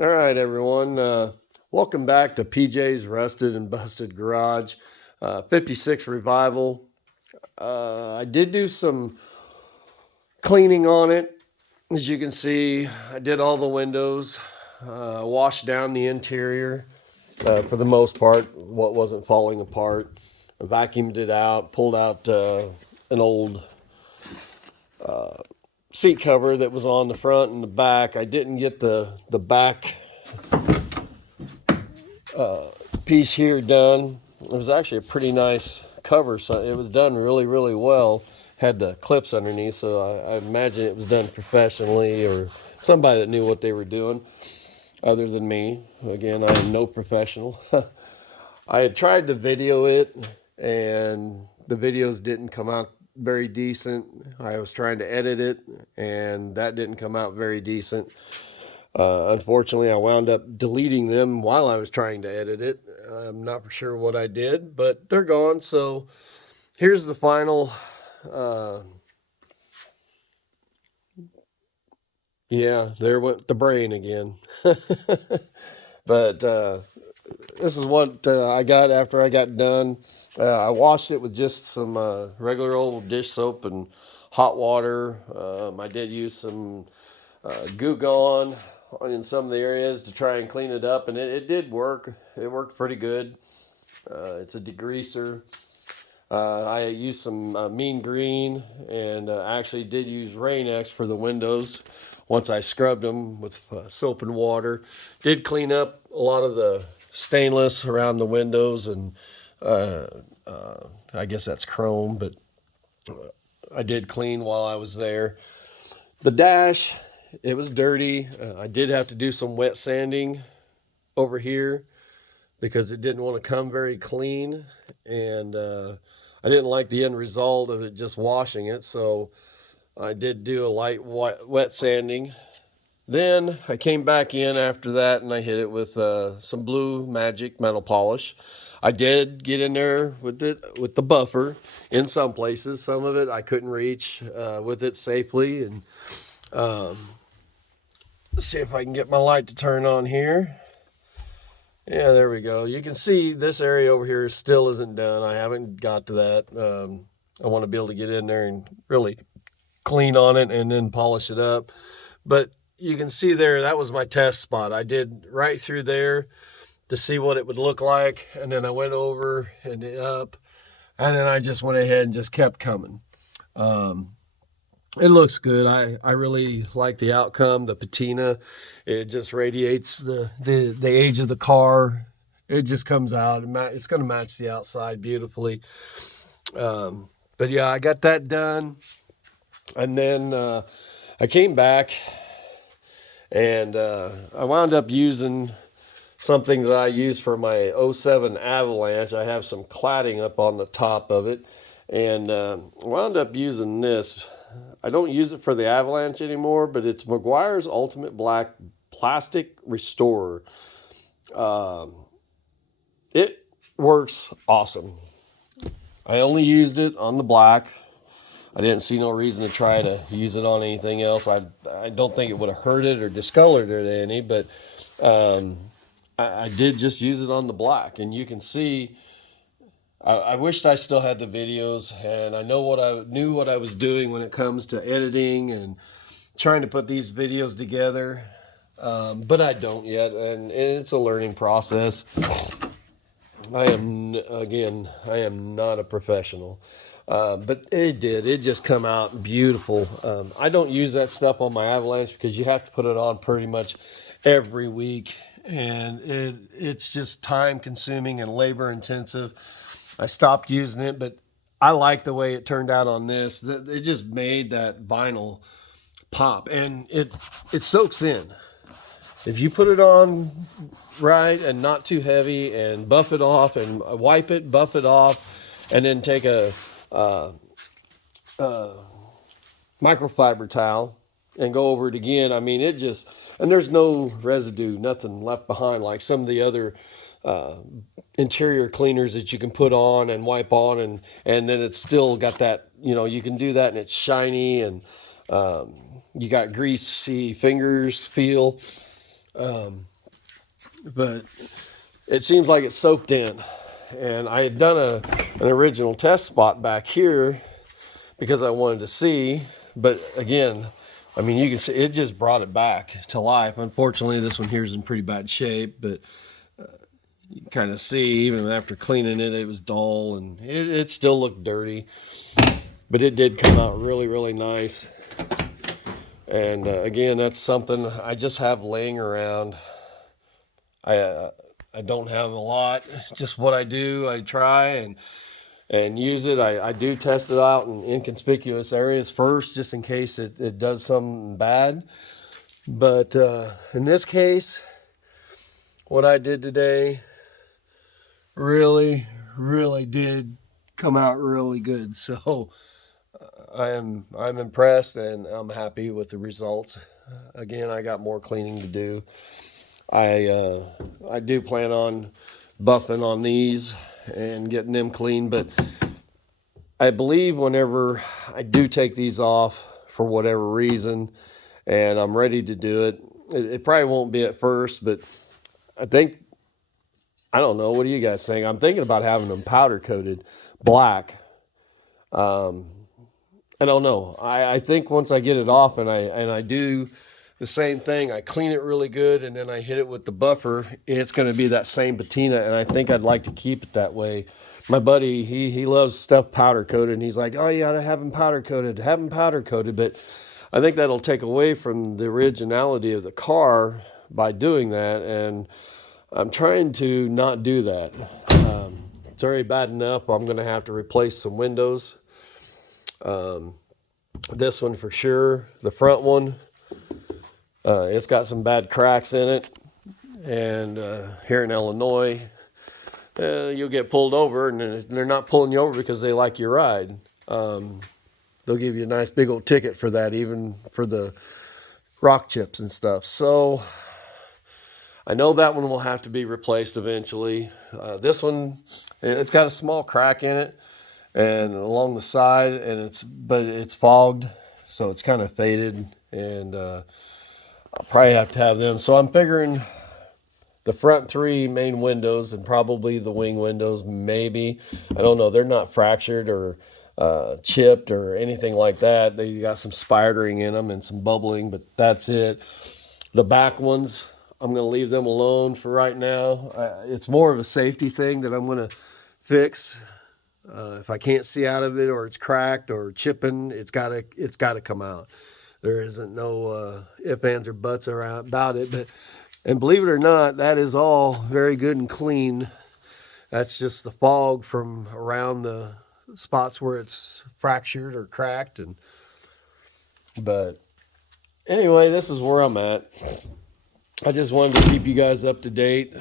All right, everyone. Welcome back to PJ's Rusted and Busted Garage 56 Revival. I did do some cleaning on it. As you can see, I did all the windows, washed down the interior for the most part, what wasn't falling apart. I vacuumed it out, pulled out an old seat cover that was on the front and the back. I didn't get the back piece here done. It was actually a pretty nice cover, so it was done really, really well. Had the clips underneath, so I imagine it was done professionally or somebody that knew what they were doing other than me. Again, I am no professional. I had tried to video it, and the videos didn't come out very decent. I was trying to edit it, and that didn't come out very decent. Unfortunately, I wound up deleting them while I was trying to edit it. I'm not for sure what I did, but they're gone. So here's the final. Uh, yeah, there went the brain again. But this is what I got after I got done. I washed it with just some regular old dish soap and hot water. I did use some Goo Gone in some of the areas to try and clean it up, and it did work. It worked pretty good. It's a degreaser. I used some mean green and actually did use Rain-X for the windows once I scrubbed them with soap and water. Did clean up a lot of the stainless around the windows and uh, I guess that's chrome, but I did clean while I was there. The dash, it was dirty. I did have to do some wet sanding over here because it didn't want to come very clean, and I didn't like the end result of it just washing it, so I did do a light wet sanding. Then I came back in after that and I hit it with some Blue Magic metal polish. I did get in there with the buffer in some places. Some of it I couldn't reach with it safely. And um, let's see if I can get my light to turn on here. Yeah, there we go. You can see this area over here still isn't done. I haven't got to that. I want to be able to get in there and really clean on it and then polish it up. But you can see there, that was my test spot. I did right through there to see what it would look like. And then I went over and up. And then I just went ahead and just kept coming. Um, it looks good. I really like the outcome. The patina, it just radiates the age of the car. It just comes out. It's going to match the outside beautifully. But yeah, I got that done, and then I came back, and I wound up using something that I use for my '07 Avalanche. I have some cladding up on the top of it, and wound up using this. I don't use it for the Avalanche anymore, but it's Meguiar's Ultimate Black Plastic Restorer. Um, it works awesome. I only used it on the black. I didn't see no reason to try to use it on anything else. I don't think it would have hurt it or discolored it any, but um, I did just use it on the black, and you can see. I wished I still had the videos, and I know what I knew what I was doing when it comes to editing and trying to put these videos together, but I don't yet, and it's a learning process. I am not a professional, but it did. It just come out beautiful. I don't use that stuff on my Avalanche because you have to put it on pretty much every week, and it's just time consuming and labor intensive. I stopped using it, but I like the way it turned out on this. It just made that vinyl pop, and it soaks in. If you put it on right and not too heavy, and buff it off and wipe it, buff it off, and then take a uh, uh, microfiber towel and go over it again. I mean, it just, and there's no residue, nothing left behind like some of the other uh, interior cleaners that you can put on and wipe on, and then it's still got that, you can do that and it's shiny, and you got greasy fingers feel. Um, but it seems like it's soaked in. And I had done an original test spot back here because I wanted to see. But again, I mean, you can see it just brought it back to life. Unfortunately, this one here is in pretty bad shape, but you can kind of see even after cleaning it, it was dull and it still looked dirty. But it did come out really, really nice. And again, that's something I just have laying around. I don't have a lot. Just what I do, I try and use it. I do test it out in inconspicuous areas first, just in case it does something bad. But in this case, what I did today really, really did come out really good. So I'm impressed and I'm happy with the results. Again, I got more cleaning to do. I do plan on buffing on these and getting them clean, but I believe whenever I do take these off for whatever reason and I'm ready to do it, it probably won't be at first, but I think, I don't know, what do you guys think? I'm thinking about having them powder coated black. Um, I don't know. I think once I get it off and I do the same thing, I clean it really good and then I hit it with the buffer, it's going to be that same patina, and I think I'd like to keep it that way. My buddy, he loves stuff powder coated, and he's like, oh, you got to have them powder coated, but I think that'll take away from the originality of the car by doing that, and I'm trying to not do that. It's already bad enough. I'm going to have to replace some windows. This one for sure. The front one, it's got some bad cracks in it. And here in Illinois, you'll get pulled over, and they're not pulling you over because they like your ride. They'll give you a nice big old ticket for that, even for the rock chips and stuff. So I know that one will have to be replaced eventually. This one, it's got a small crack in it and along the side, but it's fogged, so it's kind of faded, and I'll probably have to have them. So I'm figuring the front three main windows and probably the wing windows, maybe. I don't know. They're not fractured or chipped or anything like that. They got some spidering in them and some bubbling, but that's it. The back ones, I'm going to leave them alone for right now. It's more of a safety thing that I'm going to fix. If I can't see out of it, or it's cracked or chipping, it's gotta come out. There isn't no ifs, ands, or buts around about it. And believe it or not, that is all very good and clean. That's just the fog from around the spots where it's fractured or cracked. But anyway, this is where I'm at. I just wanted to keep you guys up to date.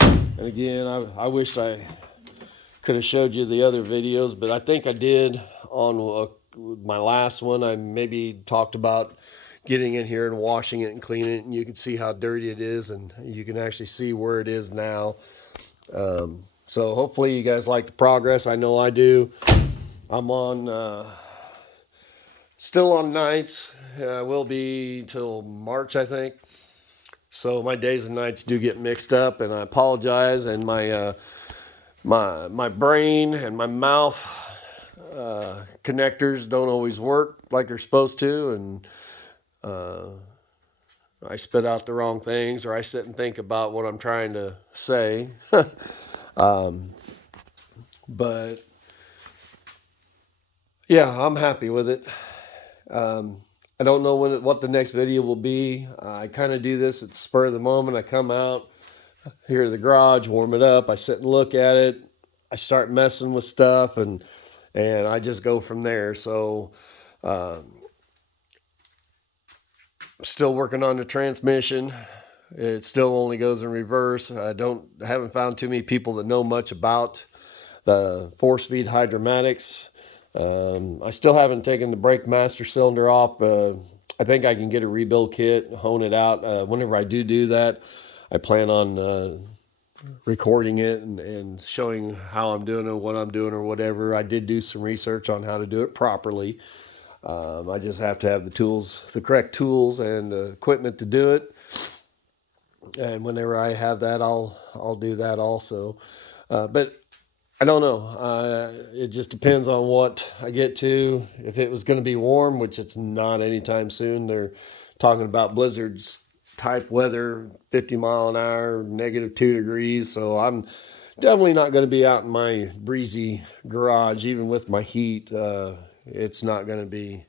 And again, I wish I could have showed you the other videos, but I think I did on my last one. I maybe talked about getting in here and washing it and cleaning it, and you can see how dirty it is, and you can actually see where it is now. So hopefully you guys like the progress. I know I do. I'm on still on nights. I will be till March, I think. So my days and nights do get mixed up, and I apologize. And my brain and my mouth connectors don't always work like they're supposed to, and I spit out the wrong things, or I sit and think about what I'm trying to say. But yeah, I'm happy with it. I don't know what the next video will be. I kind of do this at the spur of the moment. I come out here to the garage, warm it up. I sit and look at it. I start messing with stuff, and I just go from there. So still working on the transmission. It still only goes in reverse. I haven't found too many people that know much about the 4-speed hydramatics. I still haven't taken the brake master cylinder off. I think I can get a rebuild kit, hone it out. Whenever I do that, I plan on recording it and showing how I'm doing it, what I'm doing, or whatever. I did do some research on how to do it properly. I just have to have the correct tools and equipment to do it. And whenever I have that, I'll do that also. But I don't know. It just depends on what I get to. If it was going to be warm, which it's not anytime soon, they're talking about blizzards type weather, 50 mile an hour, -2 degrees. So I'm definitely not going to be out in my breezy garage, even with my heat. It's not going to be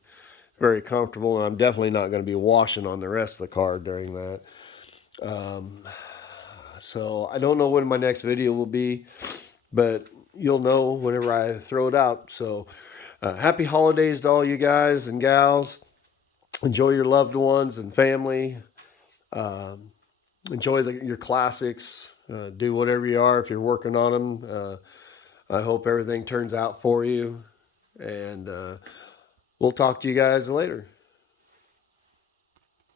very comfortable, and I'm definitely not going to be washing on the rest of the car during that. Um, so I don't know when my next video will be, but you'll know whenever I throw it out. So happy holidays to all you guys and gals. Enjoy your loved ones and family. Um, enjoy your classics. Do whatever you are if you're working on them. I hope everything turns out for you. And we'll talk to you guys later.